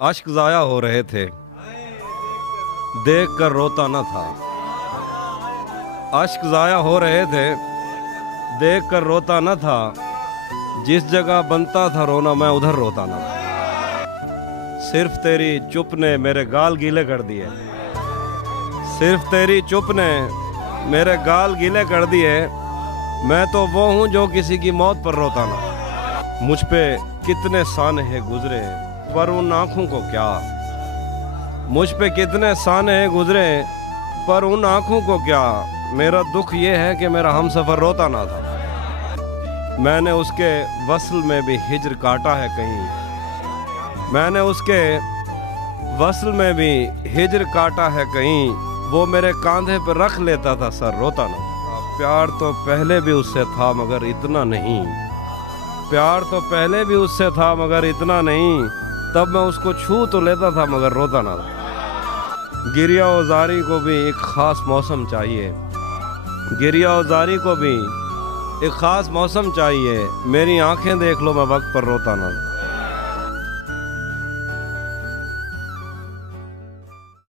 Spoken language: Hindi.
अश्क ज़ाया हो रहे थे, देख कर रोता न था। अश्क ज़ाया हो रहे थे, देख कर रोता न था। जिस जगह बनता था रोना, मैं उधर रोता न था। सिर्फ तेरी चुप ने मेरे गाल गीले कर दिए। सिर्फ तेरी चुप ने मेरे गाल गीले कर दिए। मैं तो वो हूँ जो किसी की मौत पर रोता ना। मुझ पे कितने सानहे गुजरे, पर उन आँखों को क्या। मुझ पे कितने सानहे गुजरे, पर उन आँखों को क्या। मेरा दुख ये है कि मेरा हमसफ़र रोता ना था। मैंने उसके वस्ल में भी हिज्र काटा है कहीं। मैंने उसके वस्ल में भी हिज्र काटा है कहीं। वो मेरे कांधे पर रख लेता था सर, रोता ना था। प्यार तो पहले भी उससे था मगर इतना नहीं। प्यार तो पहले भी उससे था मगर इतना नहीं। तब मैं उसको छू तो लेता था मगर रोता ना था। गिरिया और ज़ारी को भी एक ख़ास मौसम चाहिए। गिरिया और ज़ारी को भी एक ख़ास मौसम चाहिए। मेरी आंखें देख लो, मैं वक्त पर रोता ना था।